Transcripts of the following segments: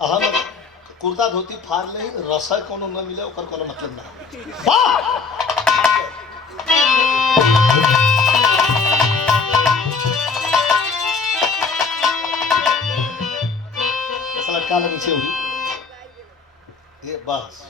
हम कुर्ता धोती फाड़ ले रसा कोनो न मिले ओकर कोनो मतलब ना वाह ऐसा लटका लगी से हुई ये बस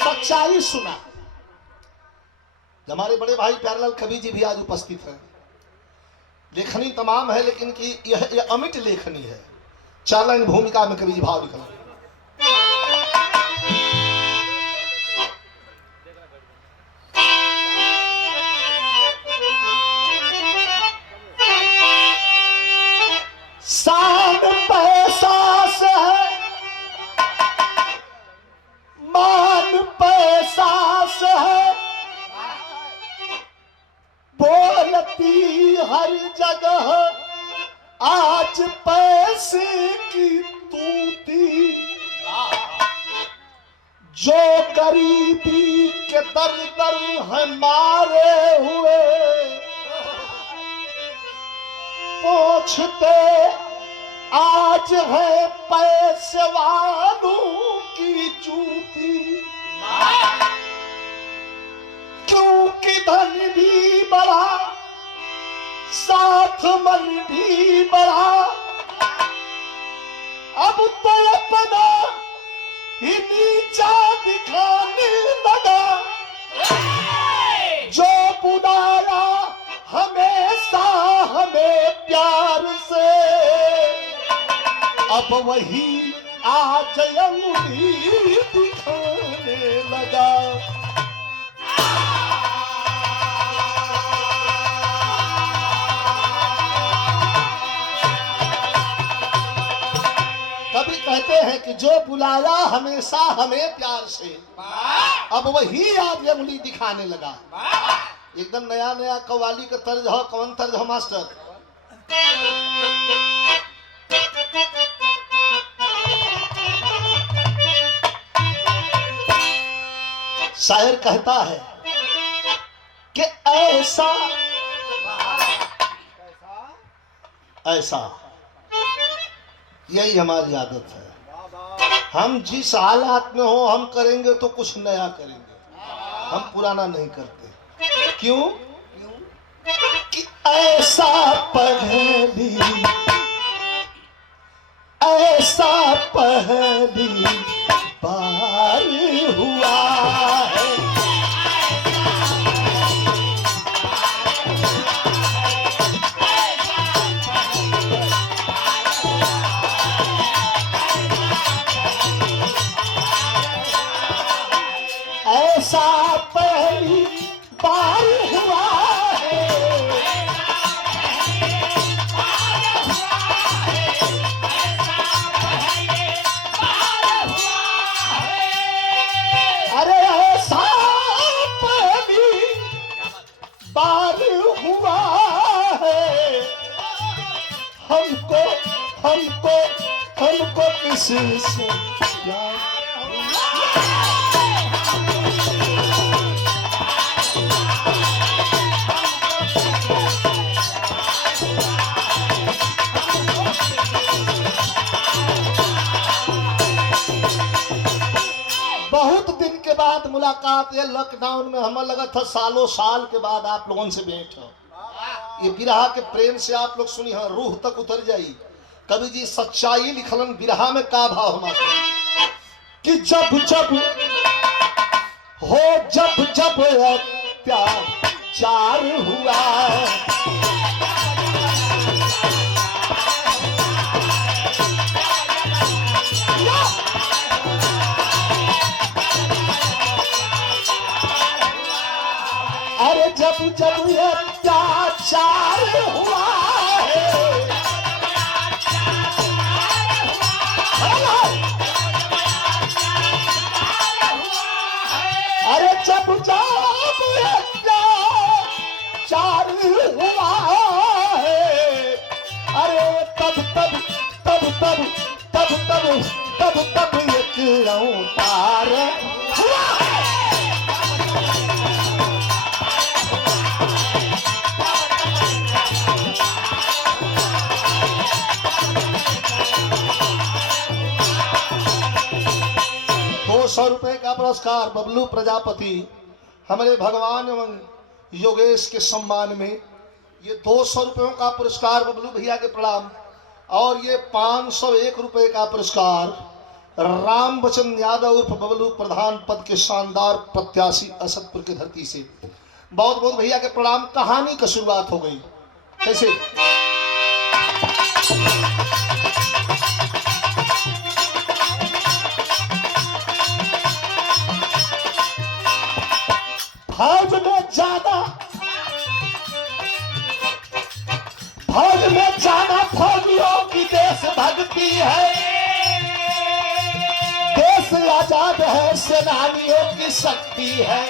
सच्चाई सुना। हमारे बड़े भाई प्यारेलाल कवि जी भी आज उपस्थित हैं। लेखनी तमाम है लेकिन कि यह अमिट लेखनी है। 4 लाइन भूमिका में कवि जी भाव लिखा शान पैसा से है मान पैसा से है बोलती हर जगह आज पैसे की तूती जो गरीबी के दर दर है मारे हुए पूछते आज है पैसे वालों की जूती क्योंकि धन भी बड़ा साथ मन भी बड़ा अब तो अपना ही नीचा दिखाने लगा जो बुलाया हमेशा हमें प्यार से अब वही आज अंगुली दिखाने लगा कभी कहते हैं कि जो बुलाया हमेशा हमें प्यार से अब वही आज अंगुली दिखाने लगा। एकदम नया नया कव्वाली का तर्ज हो। कौन तर्ज हो मास्टर? शायर कहता है कि ऐसा ऐसा यही हमारी आदत है। हम जिस हालात में हो हम करेंगे तो कुछ नया करेंगे, हम पुराना नहीं करते। क्यों? कि ऐसा पहली बार हुआ है ऐसा पहली बार हुआ है अरे ऐसा पहली बार हुआ है हमको हमको हमको किसी से प्यार बहुत दिन के बाद मुलाकात। ये लॉकडाउन में हमें लगा था सालों साल के बाद आप लोगों से भेंट हो। ये बिरहा के प्रेम से आप लोग सुनी है, रूह तक उतर जाई। कवि जी सच्चाई लिखलन बिरहा में का भाव हमारे कि जब जब हो जब जब अत्याचार हुआ अरे जब जब अत्याचार हुआ है जब चार हुआ है, अरे तब तब तब तब तब तब तब तब एक अवतार हुआ है। ₹200 का पुरस्कार बबलू प्रजापति हमारे भगवान एवं योगेश के सम्मान में। ये ₹200 का पुरस्कार बबलू भैया के प्रणाम। और ये ₹501 का पुरस्कार राम बचन यादव उर्फ बबलू प्रधान पद के शानदार प्रत्याशी असदपुर की धरती से। बहुत बहुत भैया के प्रणाम। कहानी की शुरुआत हो गई कैसे? फौज में जाना फौजियों की देशभक्ति है, देश आजाद है सेनानियों की शक्ति है।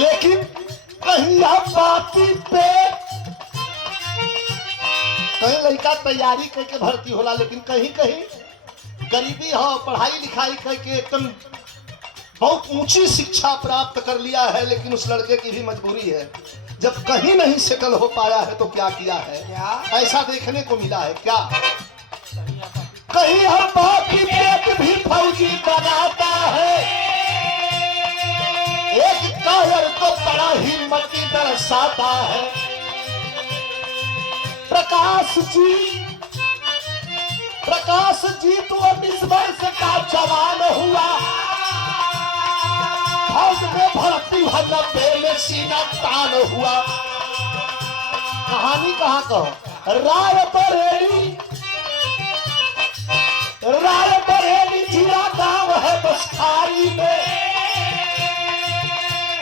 लेकिन कहीं आबादी पे कहीं लड़का तैयारी करके भर्ती होला, लेकिन कहीं कहीं गरीबी हो, पढ़ाई लिखाई करके एकदम बहुत ऊंची शिक्षा प्राप्त कर लिया है, लेकिन उस लड़के की भी मजबूरी है। जब कहीं नहीं सेटल हो पाया है तो क्या किया है? ऐसा देखने को मिला है क्या? कहीं हर बाप की पेट भी फौजी बनाता है, एक कायर को बड़ा हिम्मती दर्शाता है। प्रकाश जी तो 19 वर्ष का जवान हुआ, फौज में भर्ती हुआ, 90 में सीना तान हुआ। कहानी कहाँ का? रायबरेली जिला गांव है बसखारी में।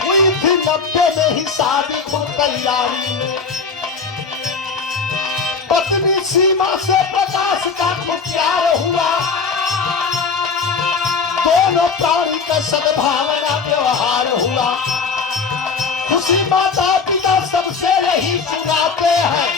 हुई थी 90 में ही शादी खुद तैयारी में। पत्नी सीमा से प्रकाश का खुद प्यार हुआ, दोनों प्राणी का सद्भावना व्यवहार हुआ। खुशी माता पिता सबसे यही सुनाते हैं,